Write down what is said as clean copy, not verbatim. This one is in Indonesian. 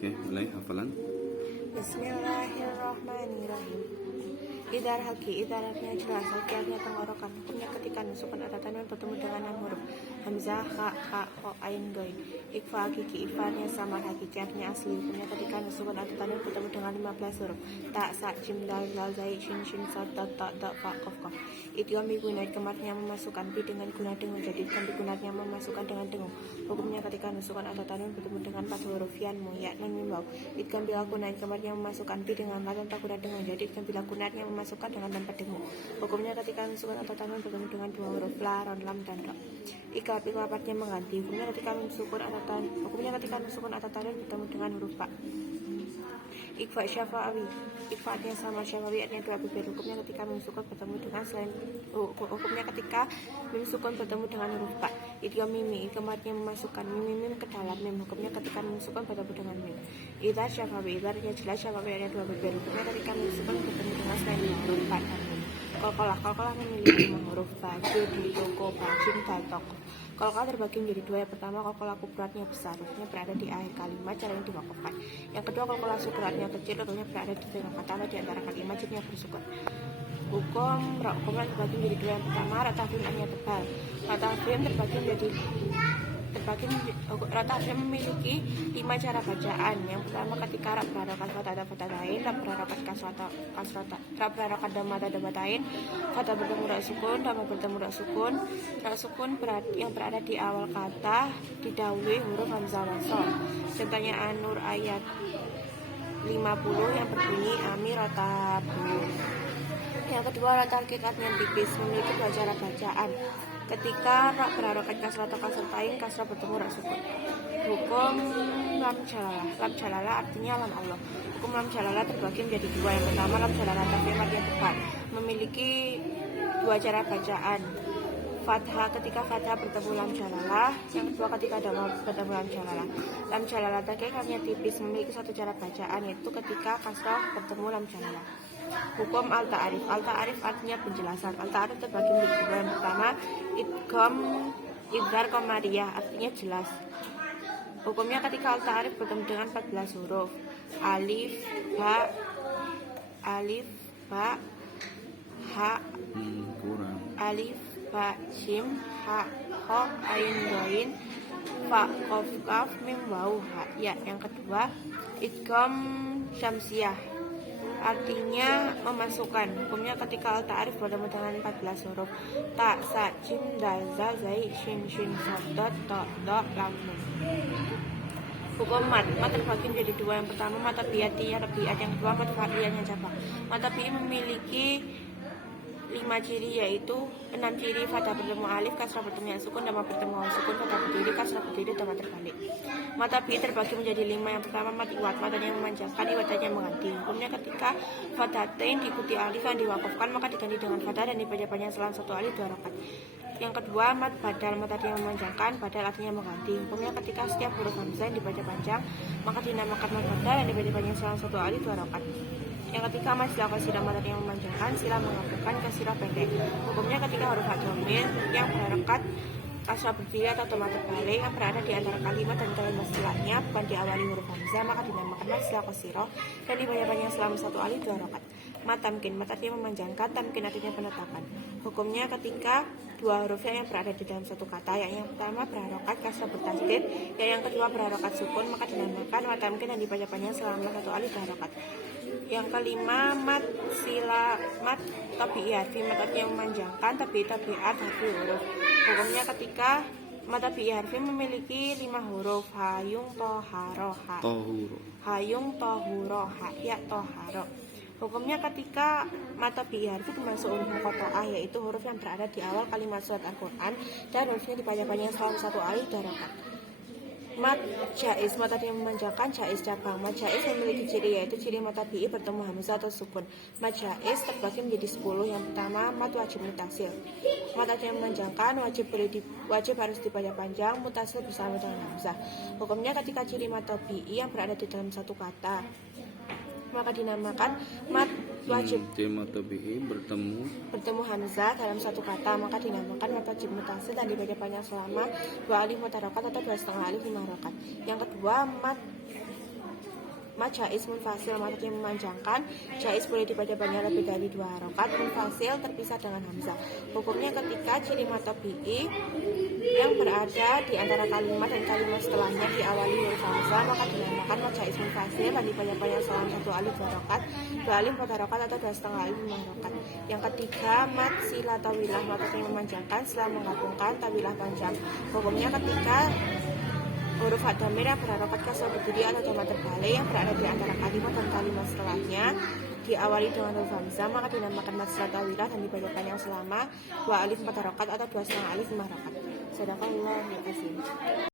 Oke, mulai hafalan. Bismillahirrahmanirrahim. Idar haki, idar artinya jelas, haki artinya tenggorokan. Hukumnya ketika nusukan atau tanwin bertemu dengan 6 huruf hamzah, ha, ho, ain, goin. Ikfa hakiki, ikfa artinya sama, hakiki artinya asli. Hukumnya ketika nusukan atau tanwin bertemu dengan 15 huruf ta, sa, jim, dal, zal, zai, shin, shin, sa, ta, ta, fa, kof, kof. Idgham biguna, artinya memasukkan bi dengan guna dengung, jadi idgham biguna artinya memasukkan dengan dengung. Hukumnya ketika nusukan atau tanwin bertemu dengan 4 huruf yan, mu, ya, nun, mim, waw. Idgham bilakuna, artinya memasukkan bi dengan ba tanpa guna dengung, jadi idgham bilakuna artinya memasukkan dengan tanpa dengung. Hukumnya ketika nusukan atau tanwin bertemu dengan 2 huruf la, ron, lam, dan ro. Iqab artinya mengganti. Hukumnya ketika nusukan atau tanwin bertemu dengan huruf ba. Ikfa syafawi, ikfa artinya sama, syafawi artinya 2 bibir. Hukumnya ketika mim sukun bertemu dengan hukumnya ketika mim sukun bertemu dengan huruf ba. Idgham mimi, idgham artinya memasukkan mim ke dalam mim. Hukumnya ketika mim sukun bertemu dengan mim. Idza syafawi, idza artinya jelas, syafawi artinya 2 bibir. Hukumnya ketika mim sukun bertemu dengan selain huruf ba dan mim. Qalqalah memiliki 5 huruf ba, di toko, bajim, dan toko. Qalqalah terbagi menjadi 2. Yang pertama, qalqalah kubratnya besar, hurufnya berada di akhir kalimat, caranya diwakafkan. Yang kedua, qalqalah sukratnya kecil, hurufnya berada di tengah kata atau di antara kalimat, jadinya bersukun. Hukumnya terbagi menjadi 2. Yang pertama, ra tafkhim artinya tebal. Ra tafkhim memiliki 5 cara bacaan. Yang pertama, ketika ra berharokat fatatain, ra berharokat kasrata, ra berharokat damatain, fata bertemu ra sukun, dama bertemu ra sukun yang berada di awal kata didhawuhi huruf hamzah wasol. Contohnya An-Nur ayat 50 yang berbunyi ami rotabu. Yang kedua, ra tarkik artinya tipis, memiliki 2 cara bacaan. Ketika ra berharokat kasrah atau kasratain, kasrah bertemu ra sukun. Hukum lam jalalah artinya lam Allah. Hukum lam jalalah terbagi menjadi 2. Yang pertama, lam jalalah tafkhim artinya tepat, memiliki 2 cara bacaan. Fathah, ketika fathah bertemu lam jalalah. Yang kedua, ketika dhamma bertemu lam jalalah. Lam jalalah tafkhim artinya tipis, memiliki 1 cara bacaan, yaitu ketika kasrah bertemu lam jalalah. Hukum al-ta'arif artinya penjelasan. Al-ta'arif terbagi menjadi 2. Yang pertama, idghar qamariyah artinya jelas. Hukumnya ketika al-ta'arif bertemu dengan 14 huruf alif, ba, ha, alif, ba, jim, ha, ho, ain, goin, fa, kof, kaf, mim, waw, ha, ya. Yang kedua, idgham syamsiyah artinya memasukkan. Hukumnya ketika al-ta'arif bertemu dengan 14 huruf ta, sa, jim, dal, za, zai, shin, sa, dot, to, do, lam, mim. Hukum mat terbagi menjadi 2. Yang pertama, mat tabi'iyah rabi'at. Yang kedua, mat fa'liyahnya cabang. Mat tabi'i memiliki 5 ciri, yaitu 6 ciri: fathah bertemu alif, kasrah bertemu yang sukun, dhamma bertemu waw sukun, fathah berdiri, kasrah berdiri, dhamma terbalik. Mat tabi'i terbagi menjadi 5. Yang pertama, mat iwad, matanya memanjangkan, iwadannya mengganti. Hukumnya ketika fathatain diikuti alif yang diwakafkan, maka diganti dengan fathah dan dibaca panjang selang 1 alif 2 rakaat. Yang kedua, mat badal, mat artinya memanjangkan, badal artinya mengganti. Hukumnya ketika setiap huruf hamzah yang dibaca panjang, maka dinamakan mat badal dan dibaca panjang selang 1 alif 2 rakaat. Yang ketiga, mat silah qasidah, mat artinya memanjangkan, silah menggabungkan, kasirah pendek. Hukumnya ketika huruf dhamir yang berharakat kasrah berdiri atau dhamma terbalik yang berada di antara kalimat dan kalimat setelahnya bukan diawali huruf hamzah, maka dinamakan mat silah qasirah dan dibaca panjang selama 1 alif 2 rakaat. Mat tamkin, mat artinya memanjangkan, tamkin artinya penetapan. Hukumnya ketika 2 hurufnya yang berada di dalam satu kata, yang pertama berharokat kasrah bertasdid, yang kedua berharokat sukun, maka dinamakan mat tamkin dan dibaca panjang selama 1 alif 2 rakaat. Yang kelima, mat tabi'iyah, mat artinya memanjangkan, tabi'at harfi huruf. Hukumnya ketika mat tabi'iyah harfi memiliki 5 huruf hayung, toharo, ha, hayung, tohuro, ha, ya, toharo. Hukumnya ketika mat tabi'iyah harfi termasuk huruf muqatta'ah, yaitu huruf yang berada di awal kalimat surat Al-Quran dan hurufnya dibaca panjang selama 1 alif 2 rakaat. Mat jaiz, mat artinya memanjangkan, jaiz cabang. Mat jaiz memiliki ciri, yaitu ciri mat tabi'i bertemu hamzah atau sukun. Mat jaiz terbagi menjadi 10. Yang pertama, mat wajib mutasil. Mat artinya memanjangkan, wajib harus dibaca panjang, mutasil bersama dengan hamzah. Hukumnya ketika ciri mat tabi'i yang berada di dalam satu kata, maka dinamakan mat wajib. Mat tabi'i bertemu hamzah dalam satu kata, maka dinamakan mat wajib mutasil dan dibaca panjang selama 2 alif mutarokat atau 2,5 alif 5 harokat. Yang kedua, mat Mat jaiz munfasil maksudnya memanjangkan. Jaiz boleh dibaca banyak lebih dari 2 harokat. Munfasil terpisah dengan hamzah. Hukumnya ketika ciri mat tabi'i yang berada di antara kalimat dan kalimat setelahnya diawali huruf hamzah maka dinamakan mat jaiz munfasil dan dibaca banyak salam 1 alif 2 harokat, 2 alif 4 harokat atau 2,5 alif 5 harokat. Yang ketiga mat sila tawilah maksudnya memanjangkan setelah menggabungkan tawilah panjang. Hukumnya ketika huruf hadamir yang berharokat kasar berdiri atau jamak terbalik yang berada di antara kalimat dan kalimat setelahnya diawali dengan huruf hamzah maka dinamakan mat sila tawilah dan dibaca panjang selama 2 alif 4 harokat atau 2,5 alif 5 harokat. Sadaqallahu